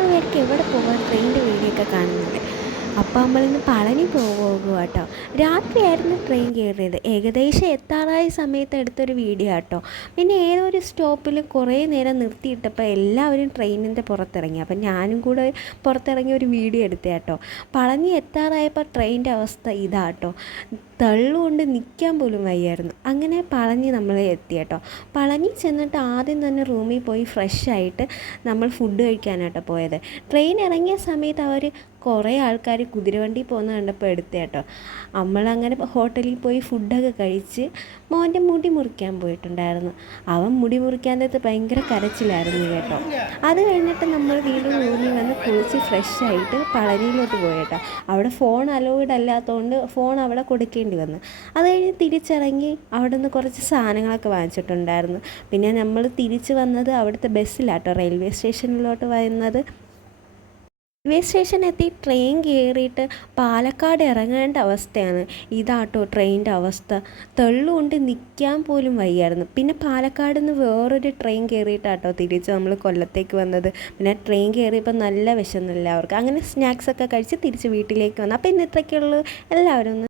നിങ്ങൾ വിചാരിക്കും എവിടെ പോകാൻ ട്രെയിനിൻ്റെ വീഡിയോ ഒക്കെ കാണുന്നത്. അപ്പോൾ നമ്മളിന്ന് പളനി പോകുക കേട്ടോ. രാത്രിയായിരുന്നു ട്രെയിൻ കയറിയത്. ഏകദേശം എത്താറായ സമയത്ത് എടുത്തൊരു വീഡിയോ കേട്ടോ. പിന്നെ ഏതൊരു സ്റ്റോപ്പിൽ കുറേ നേരം നിർത്തിയിട്ടപ്പോൾ എല്ലാവരും ട്രെയിനിൻ്റെ പുറത്തിറങ്ങി. അപ്പം ഞാനും കൂടെ പുറത്തിറങ്ങി ഒരു വീഡിയോ എടുത്തേ കേട്ടോ. പളനി എത്താറായപ്പോൾ ട്രെയിനിൻ്റെ അവസ്ഥ ഇതാ കേട്ടോ. തള്ളുകൊണ്ട് നിൽക്കാൻ പോലും വയ്യായിരുന്നു. അങ്ങനെ പളനി നമ്മൾ എത്തി കേട്ടോ. പളനി ചെന്നിട്ട് ആദ്യം തന്നെ റൂമിൽ പോയി ഫ്രഷായിട്ട് നമ്മൾ ഫുഡ് കഴിക്കാനാട്ടോ പോയത്. ട്രെയിൻ ഇറങ്ങിയ സമയത്ത് അവർ കുറേ ആൾക്കാർ കുതിരവണ്ടി പോകുന്ന കണ്ടപ്പോൾ എടുത്തേ കേട്ടോ. നമ്മളങ്ങനെ ഹോട്ടലിൽ പോയി ഫുഡൊക്കെ കഴിച്ച് മോൻ്റെ മുടി മുറിക്കാൻ പോയിട്ടുണ്ടായിരുന്നു. അവൻ മുടി മുറിക്കാൻ നേരത്ത് ഭയങ്കര കരച്ചിലായിരുന്നു കേട്ടോ. അത് കഴിഞ്ഞിട്ട് നമ്മൾ വീണ്ടും റൂമിൽ വന്ന് കുളിച്ച് ഫ്രഷായിട്ട് പളനിയിലോട്ട് പോയി കേട്ടോ. അവിടെ ഫോൺ അലൗഡ് അല്ലാത്തതുകൊണ്ട് ഫോൺ അവിടെ കൊടുക്കേണ്ടി വന്നു. അത് കഴിഞ്ഞ് തിരിച്ചിറങ്ങി അവിടെ നിന്ന് കുറച്ച് സാധനങ്ങളൊക്കെ വാങ്ങിച്ചിട്ടുണ്ടായിരുന്നു. പിന്നെ നമ്മൾ തിരിച്ച് വന്നത് അവിടുത്തെ ബസ്സിലാട്ടോ റെയിൽവേ സ്റ്റേഷനിലോട്ട് വരുന്നത്. റെയിൽവേ സ്റ്റേഷൻ എത്തി ട്രെയിൻ കയറിയിട്ട് പാലക്കാട് ഇറങ്ങേണ്ട അവസ്ഥയാണ്. ഇതാട്ടോ ട്രെയിനിൻ്റെ അവസ്ഥ. തെള്ളുകൊണ്ട് നിൽക്കാൻ പോലും വയ്യായിരുന്നു. പിന്നെ പാലക്കാട് നിന്ന് വേറൊരു ട്രെയിൻ കയറിയിട്ടാട്ടോ തിരിച്ച് നമ്മൾ കൊല്ലത്തേക്ക് വന്നത്. പിന്നെ ട്രെയിൻ കയറിയപ്പോൾ നല്ല വിശന്നു എല്ലാവർക്കും. അങ്ങനെ സ്നാക്സൊക്കെ കഴിച്ച് തിരിച്ച് വീട്ടിലേക്ക് വന്നു. അപ്പോൾ ഇന്ന് ഇത്രയ്ക്കുള്ളൂ. എല്ലാവരും ഒന്ന്